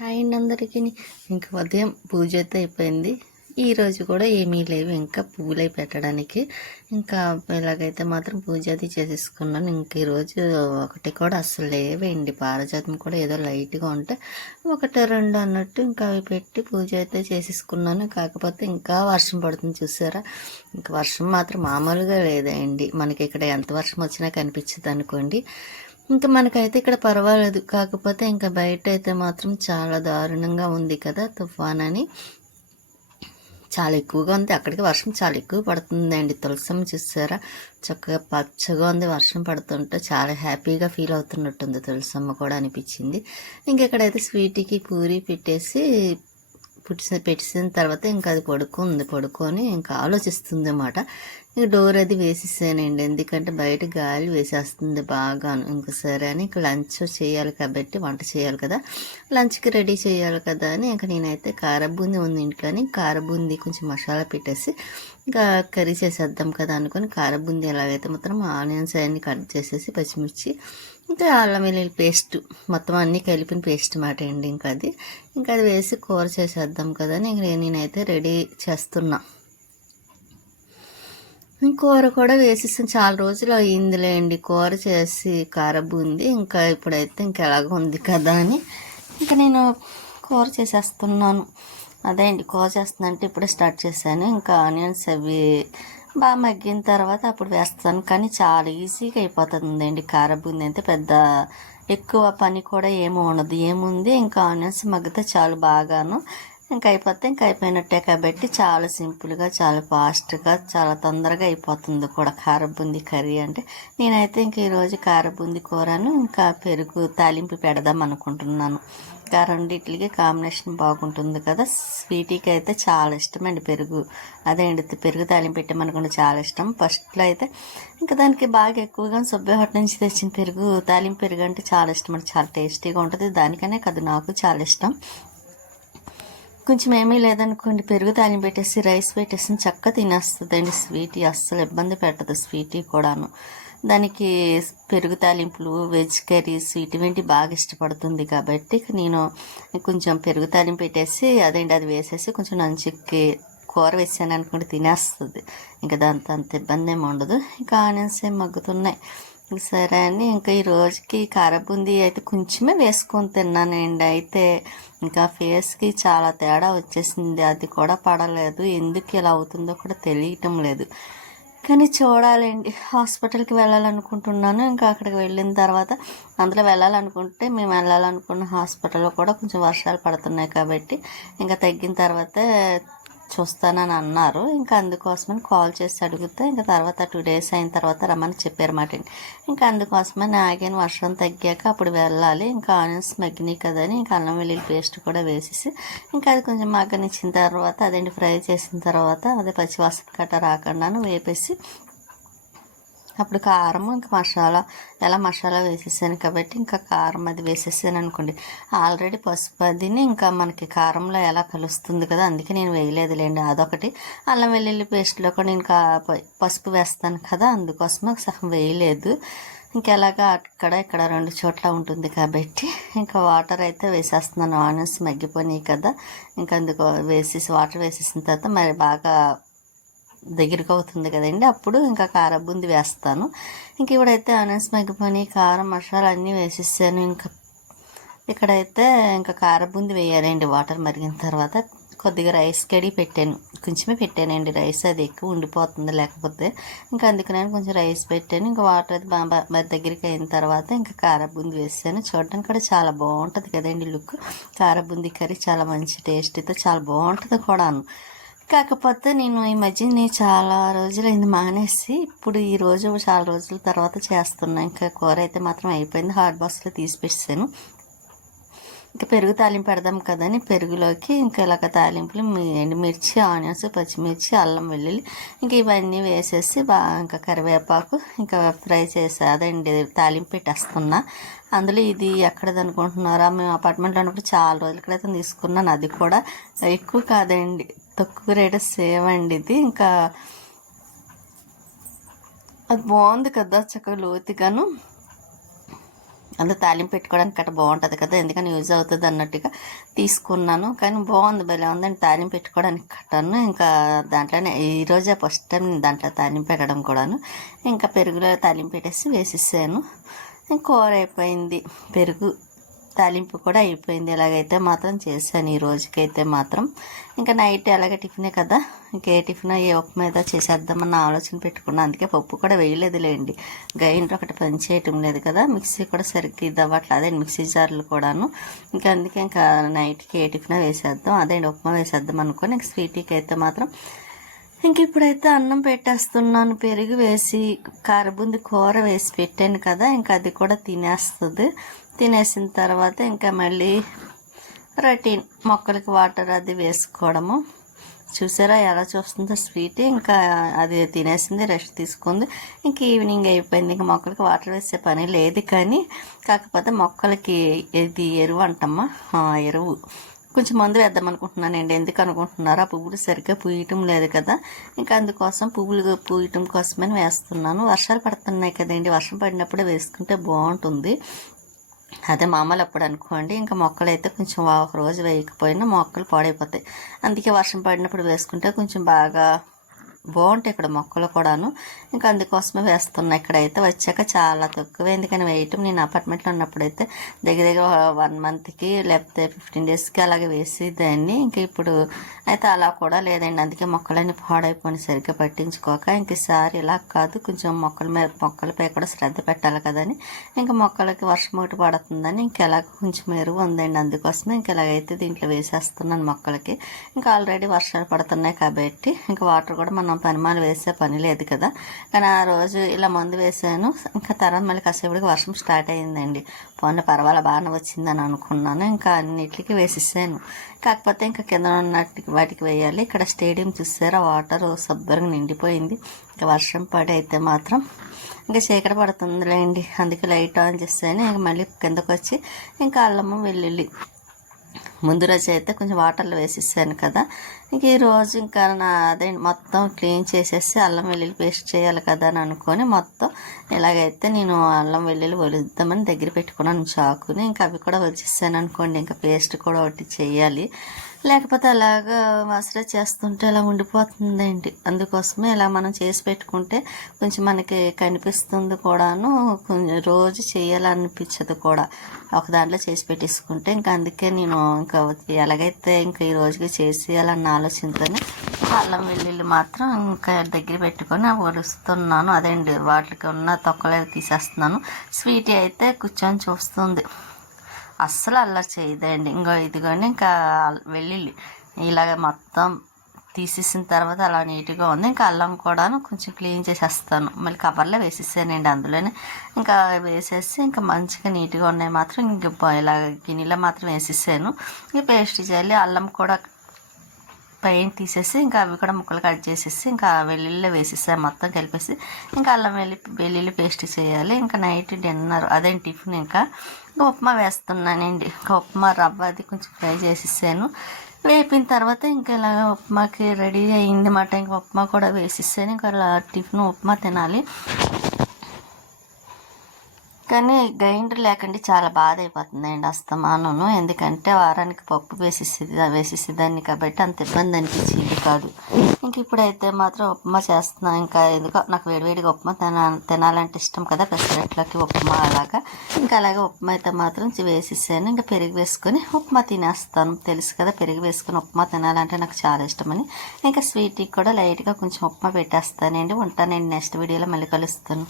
Hi అండి అందరికీ. ఇంక ఉదయం పూజ అయితే అయిపోయింది. ఈరోజు కూడా ఏమీ లేవు ఇంకా పువ్వులై పెట్టడానికి. ఇంకా ఇలాగైతే మాత్రం పూజ అది చేసేసుకున్నాను. ఇంక ఈరోజు ఒకటి కూడా అస్సలు లేవేయండి. పారజాతం కూడా ఏదో లైట్గా ఉంటే ఒకటి రెండు అన్నట్టు ఇంకా అవి పెట్టి పూజ అయితే చేసేసుకున్నాను. కాకపోతే ఇంకా వర్షం పడుతుంది చూసారా. ఇంకా వర్షం మాత్రం మామూలుగా లేదండి. మనకి ఇక్కడ ఎంత వర్షం వచ్చినా కనిపించదు అనుకోండి. ఇంకా మనకైతే ఇక్కడ పర్వాలేదు. కాకపోతే ఇంకా బయట అయితే మాత్రం చాలా దారుణంగా ఉంది కదా తుఫాన్ అని. చాలా ఎక్కువగా ఉంది. అక్కడికి వర్షం చాలా ఎక్కువ పడుతుందండి. తులసమ్మ చూసారా చక్కగా పచ్చగా ఉంది. వర్షం పడుతుంటే చాలా హ్యాపీగా ఫీల్ అవుతున్నట్టుంది తులసమ్మ కూడా అనిపించింది. ఇంకెక్కడైతే స్వీట్కి పూరి పెట్టేసి పెట్టేసిన తర్వాత ఇంకా అది పడుకొని ఇంకా ఆలోచిస్తుంది అన్నమాట. ఇంక డోర్ అది వేసేసానండి. ఎందుకంటే బయట గాలి వేసేస్తుంది బాగాను. ఇంక సరే అని ఇంక లంచ్ చేయాలి కాబట్టి వంట చేయాలి కదా, లంచ్కి రెడీ చేయాలి కదా అని ఇంక నేనైతే కారబూందీ ఉంది ఇంట్లోని. కారబూందీ కొంచెం మసాలా పెట్టేసి ఇంకా కర్రీ చేసేద్దాం కదా అనుకొని కారబూందీ ఎలాగైతే మొత్తం ఆనియన్స్ అన్నీ కట్ చేసేసి పచ్చిమిర్చి ఇంకా అల్లం వెల్లుల్లి పేస్ట్ మొత్తం అన్నీ కలిపిన పేస్ట్ మాట అండి. ఇంకా అది వేసి కూర చేసేద్దాం కదా అని నేనైతే రెడీ చేస్తున్నా. కూర కూడా వేసేసాను. చాలా రోజులు అయిందిలే అండి కూర చేసి కారబూంది. ఇంకా ఇప్పుడైతే ఇంకా ఎలాగో ఉంది కదా అని ఇంకా నేను కూర చేసేస్తున్నాను. అదే అండి కూర చేస్తుందంటే ఇప్పుడే స్టార్ట్ చేశాను. ఇంకా ఆనియన్స్ అవి బాగా మగ్గిన తర్వాత అప్పుడు వేస్తాను. కానీ చాలా ఈజీగా అయిపోతుందండి కారబూంది. అంటే పెద్ద ఎక్కువ పని కూడా ఉండదు. ఏముంది ఇంకా ఆనియన్స్ మగ్గితే చాలు బాగాను. ఇంకా అయిపోతే ఇంకా అయిపోయినట్టే కాబట్టి చాలా సింపుల్గా చాలా ఫాస్ట్గా చాలా తొందరగా అయిపోతుంది కూడా కారబూందీ కర్రీ అంటే. నేనైతే ఇంక ఈరోజు కారబూందీ కూరను ఇంకా పెరుగు తాలింపు పెడదాం అనుకుంటున్నాను. ఇంకా రెండింటికి కాంబినేషన్ బాగుంటుంది కదా. స్వీటీకి అయితే చాలా ఇష్టం అండి పెరుగు. అదే అండి పెరుగు తాలింపు పెట్టామనుకోండి చాలా ఇష్టం. ఫస్ట్లో అయితే ఇంకా దానికి బాగా ఎక్కువగా సుబ్బయ్య హోటల్ నుంచి తెచ్చిన పెరుగు తాలింపు పెరుగు అంటే చాలా ఇష్టం అండి. చాలా టేస్టీగా ఉంటుంది. దానికనే కదా నాకు చాలా ఇష్టం. కొంచెం ఏమీ లేదనుకోండి పెరుగు తాలింపు పెట్టేసి రైస్ పెట్టేసి చక్కగా తినేస్తుందండి. స్వీటీ అస్సలు ఇబ్బంది పెట్టదు. స్వీటీ కూడాను దానికి పెరుగు తాలింపులు వెజ్ కర్రీస్ ఇటువంటి బాగా ఇష్టపడుతుంది కాబట్టి నేను కొంచెం పెరుగు తాలింపు పెట్టేసి అదేంటి అది వేసేసి కొంచెం నంచుకి కూర వేసాను అనుకుంటే తినేస్తుంది. ఇంకా దాంతో అంత ఇబ్బంది ఏమి ఉండదు. ఇంకా ఆనియన్స్ ఏం మగ్గుతున్నాయి సరే అని ఇంకా ఈ రోజుకి కారబూందీ అయితే కొంచెమే వేసుకొని తిన్నానండి. అయితే ఇంకా ఫేస్కి చాలా తేడా వచ్చేసింది. అది కూడా పడలేదు. ఎందుకు ఇలా అవుతుందో కూడా తెలియటం లేదు. కానీ చూడాలండి. హాస్పిటల్కి వెళ్ళాలనుకుంటున్నాను. ఇంకా అక్కడికి వెళ్ళిన తర్వాత అందులో వెళ్ళాలనుకుంటే మేము వెళ్ళాలనుకున్న హాస్పిటల్లో కూడా కొంచెం వర్షాలు పడుతున్నాయి కాబట్టి ఇంకా తగ్గిన తర్వాత చూస్తానని అన్నారు. ఇంకా అందుకోసమని కాల్ చేసి అడిగితే ఇంకా తర్వాత 2 days అయిన తర్వాత రమ్మని చెప్పారన్నమాట అండి. ఇంకా అందుకోసమని ఆగాను. వర్షం తగ్గాక అప్పుడు వెళ్ళాలి. ఇంకా ఆనియన్స్ మగ్గినాయి కదని ఇంకా అల్లం వెల్లుల్లి పేస్ట్ కూడా వేసేసి ఇంకా అది కొంచెం మగ్గనిచ్చిన తర్వాత అదేంటి ఫ్రై చేసిన తర్వాత అదే పచ్చివాసన కట్ట రాకుండాను వేపేసి అప్పుడు కారం ఇంకా మసాలా వేసేసాను కాబట్టి ఇంకా కారం అది వేసేసాను అనుకోండి. ఆల్రెడీ పసుపు అదిని ఇంకా మనకి కారంలో ఎలా కలుస్తుంది కదా, అందుకే నేను వేయలేదులేండి. అదొకటి అల్లం వెల్లుల్లి పేస్ట్లో కూడా నేను పసుపు వేస్తాను కదా, అందుకోసమే సగం వేయలేదు. ఇంకెలాగా ఇక్కడ 2 చోట్ల ఉంటుంది కాబట్టి ఇంకా వాటర్ అయితే వేసేస్తున్నాను. ఆనియన్స్ మగ్గిపోయినాయి కదా, ఇంకా అందుకు వాటర్ వేసేసిన తర్వాత మరి బాగా దగ్గరికి అవుతుంది కదండి, అప్పుడు ఇంకా కారబూందీ వేస్తాను. ఇంక ఇప్పుడైతే ఆనియన్స్ మగ్గిపోయి కారం మసాలా అన్నీ వేసేసాను. ఇక్కడైతే ఇంకా కారబూందీ వేయాలండి. వాటర్ మరిగిన తర్వాత కొద్దిగా రైస్ కడిగి పెట్టాను. కొంచెమే పెట్టానండి రైస్, అది ఎక్కువ ఉండిపోతుంది లేకపోతే. ఇంకా అందుకనే కొంచెం రైస్ పెట్టాను. ఇంకా వాటర్ అది బాగా మరి దగ్గరికి అయిన తర్వాత ఇంకా కారబూందీ వేసాను. చూడడానికి కూడా చాలా బాగుంటుంది కదండి లుక్. కారబూందీ కర్రీ చాలా మంచి టేస్ట్తో చాలా బాగుంటుంది కూడాను. కాకపోతే నేను ఈ మధ్య చాలా రోజులైంది మానేసి ఇప్పుడు ఈరోజు చాలా రోజుల తర్వాత చేస్తున్నాను. ఇంకా కూర అయితే మాత్రం అయిపోయింది. హాట్ బాక్స్లో తీసి పెట్టాను. ఇంకా పెరుగు తాలింపు పెడదాం కదని పెరుగులోకి ఇంకా ఇలాగ తాలింపులు ఎండుమిర్చి ఆనియన్స్ పచ్చిమిర్చి అల్లం వెల్లుల్లి ఇంకా ఇవన్నీ వేసేసి బాగా ఇంకా కరివేపాకు ఇంకా ఫ్రై చేసి అదండి తాలింపు పెట్టేస్తున్నా. అందులో ఇది ఎక్కడది అనుకుంటున్నారా, మేము అపార్ట్మెంట్లో ఉన్నప్పుడు చాలా రోజుల క్రితం తీసుకున్నాను. అది కూడా ఎక్కువ కాదండి, తక్కువ రేటు సేవ్ అండి ఇది. ఇంకా అది బాగుంది కదా చక్కగా లోతుగాను. అందులో తాలింపు పెట్టుకోవడానికి అట్లా బాగుంటుంది కదా, ఎందుకని యూజ్ అవుతుంది అన్నట్టుగా తీసుకున్నాను. కానీ బాగుంది, భలే ఉందండి తాలింపు పెట్టుకోవడానికి కట్టాను. ఇంకా దాంట్లోనే ఈరోజే ఫస్ట్ టైం దాంట్లో తాలింపు పెట్టడం కూడాను. ఇంకా పెరుగులో తాలింపు పెట్టేసి వేసేసాను. కూర అయిపోయింది, పెరుగు తాలింపు కూడా అయిపోయింది. ఇలాగైతే మాత్రం చేశాను ఈ రోజుకైతే మాత్రం. ఇంకా నైట్ ఎలాగ టిఫినే కదా, ఇంకే టిఫిన్ ఏ ఉప్మా ఏదో చేసేద్దామన్న ఆలోచన పెట్టుకున్నాను. అందుకే పప్పు కూడా వేయలేదులేండి, గ్రైండర్ ఒకటి పని చేయటం లేదు కదా, మిక్సీ కూడా సరిగ్గా ఇది అవ్వట్లేదు, అదే మిక్సీ జార్లు కూడాను. ఇంకా అందుకే ఇంకా నైట్కి ఏ టిఫిన్ వేసేద్దాం, అదే ఉప్మా వేసేద్దాం అనుకోని ఇంక స్వీట్కి అయితే మాత్రం ఇంక ఇప్పుడైతే అన్నం పెట్టేస్తున్నాను. పెరుగు వేసి కారబుంది కూర వేసి పెట్టాను కదా, ఇంకా అది కూడా తినేస్తుంది. తినేసిన తర్వాత ఇంకా మళ్ళీ రొటీన్ మొక్కలకి వాటర్ అది వేసుకోవడము. చూసారా ఎలా చూస్తుందో స్వీట్. ఇంకా అది తినేసింది, రెస్ట్ తీసుకుంది. ఇంక ఈవినింగ్ అయిపోయింది. ఇంక మొక్కలకి వాటర్ వేసే పని లేదు, కానీ కాకపోతే మొక్కలకి ఇది ఎరువు అంటమ్మా, ఎరువు కొంచెం మందు వేద్దాం అనుకుంటున్నానండి. ఎందుకు అనుకుంటున్నారా, పువ్వులు సరిగ్గా పూయటం లేదు కదా, ఇంకా అందుకోసం పువ్వులు పూయటం కోసమని వేస్తున్నాను. వర్షాలు పడుతున్నాయి కదండి, వర్షం పడినప్పుడే వేసుకుంటే బాగుంటుంది. అదే మామూలు అప్పుడు అనుకోండి, ఇంకా మొక్కలు అయితే కొంచెం ఒక రోజు వేయకపోయినా మొక్కలు పాడైపోతాయి. అందుకే వర్షం పడినప్పుడు వేసుకుంటే కొంచెం బాగా బాగుంటాయి ఇక్కడ మొక్కలు కూడాను. ఇంకా అందుకోసమే వేస్తున్నాయి. ఇక్కడైతే వచ్చాక చాలా తక్కువ, ఎందుకని వేయటం నేను అపార్ట్మెంట్లో ఉన్నప్పుడైతే దగ్గర 1 మంత్కి లేకపోతే 15 డేస్కి అలాగే వేసేదాన్ని. ఇంక ఇప్పుడు అయితే అలా కూడా లేదండి, అందుకే మొక్కలన్నీ పాడైపోయి సరిగ్గా పట్టించుకోక ఇంకసారి ఇలా కాదు, కొంచెం మొక్కలపై కూడా శ్రద్ధ పెట్టాలి కదని ఇంకా మొక్కలకి వర్షం ఒకటి పడుతుందని ఇంకెలా కొంచెం ఎరువు ఉందండి, అందుకోసమే ఇంకెలాగైతే దీంట్లో వేసేస్తున్నాను మొక్కలకి. ఇంకా ఆల్రెడీ వర్షాలు పడుతున్నాయి కాబట్టి ఇంకా వాటర్ కూడా మనం పనిమాలు వేసే పని లేదు కదా. కానీ ఆ రోజు ఇలా మందు వేసాను. ఇంకా తర్వాత మళ్ళీ కాసేపటికి వర్షం స్టార్ట్ అయ్యిందండి. పోనీ పర్వాలేదు బాగానే వచ్చిందని అనుకున్నాను. ఇంకా అన్నిటికీ వేసేసాను. కాకపోతే ఇంకా కింద ఉన్నట్టుకి వాటికి వేయాలి. ఇక్కడ స్టేడియం చూసారా, వాటర్ శుభ్రంగా నిండిపోయింది. ఇంకా వర్షం పడి అయితే మాత్రం ఇంకా చీకటి పడుతుందిలేండి, అందుకే లైట్ ఆన్ చేసాను. ఇంకా మళ్ళీ కిందకు వచ్చి ఇంకా అల్లము వెల్లుల్లి ముందు రోజు అయితే కొంచెం వాటర్లో వేసేసాను కదా. ఇంక ఈరోజు ఇంకా అదే మొత్తం క్లీన్ చేసేసి అల్లం వెల్లుల్లి పేస్ట్ చేయాలి కదా అని అనుకొని మొత్తం ఇలాగైతే నేను అల్లం వెల్లుల్లి ఒలుద్దామని దగ్గర పెట్టుకున్నాను చాకుని. ఇంకా అవి కూడా వచ్చేసాను అనుకోండి, ఇంకా పేస్ట్ కూడా ఒకటి చేయాలి. లేకపోతే అలాగా మసరా చేస్తుంటే ఇలా ఉండిపోతుందండి. అందుకోసమే ఇలా మనం చేసి పెట్టుకుంటే కొంచెం మనకి కనిపిస్తుంది కూడాను, కొంచెం రోజు చేయాలనిపించదు కూడా, ఒక దాంట్లో చేసి పెట్టేసుకుంటే. ఇంకా అందుకే నేను ఇంకా ఎలాగైతే ఇంకా ఈ రోజుకి చేసేయాలన్న ఆలోచనతోనే అల్లం వెల్లుల్లి మాత్రం ఇంకా దగ్గర పెట్టుకొని ఒలుస్తున్నాను. అదేండి వాటికి ఉన్న తొక్కలు తీసేస్తున్నాను. స్వీట్ అయితే కూర్చొని చూస్తుంది, అస్సలు అలా చేయదండి. ఇంకా ఇదిగోండి ఇంకా వెల్లుల్లి ఇలాగ మొత్తం తీసేసిన తర్వాత అలా నీట్గా ఉంది. ఇంకా అల్లం కూడా కొంచెం క్లీన్ చేసేస్తాను, మళ్ళీ కవర్లో వేసేసానండి. అందులోనే ఇంకా వేసేసి ఇంకా మంచిగా నీట్గా ఉన్నాయి మాత్రం ఇంక ఇలా గిన్నెలో మాత్రం వేసేసాను. ఇంకా పేస్ట్ చేయాలి. అల్లం కూడా పైన తీసేసి ఇంకా అవి కూడా ముక్కలు కట్ చేసేసి ఇంకా వెల్లుల్లిలో వేసేసాను మొత్తం కలిపేసి. ఇంకా అల్లం వెల్లుల్లి పేస్ట్ చేయాలి. ఇంకా నైట్ డిన్నర్ అదే టిఫిన్ ఇంకా ఉప్మా వేస్తున్నానండి. ఇంకా ఉప్మా రవ్వ అది కొంచెం ఫ్రై చేసేసాను. వేపిన తర్వాత ఇంకా ఇలాగ ఉప్మాకి రెడీ అయింది మాట. ఇంకా ఉప్మా కూడా వేసేసాను. ఇంకా టిఫిన్ ఉప్మా తినాలి. కానీ గ్రైండర్ లేకండి చాలా బాధ అయిపోతుందండి అస్తమానను, ఎందుకంటే వారానికి పప్పు వేసేసేదాన్ని కాబట్టి అంత ఇబ్బంది అనిపించింది కాదు. ఇంక ఇప్పుడైతే మాత్రం ఉప్మా చేస్తున్నాను. ఇంకా ఎందుకో నాకు వేడివేడిగా ఉప్మా తినాలంటే ఇష్టం కదా, పెసరట్లకి ఉప్మా అలాగా. ఇంకా అలాగే ఉప్మా అయితే మాత్రం వేసేసాను. ఇంకా పెరుగు వేసుకొని ఉప్మా తినేస్తాను, తెలుసు కదా, పెరుగు వేసుకొని ఉప్మా తినాలంటే నాకు చాలా ఇష్టమని. ఇంకా స్వీట్కి కూడా లైట్గా కొంచెం ఉప్మా పెట్టేస్తానండి. ఉంటానండి, నెక్స్ట్ వీడియోలో మళ్ళీ కలుస్తాను.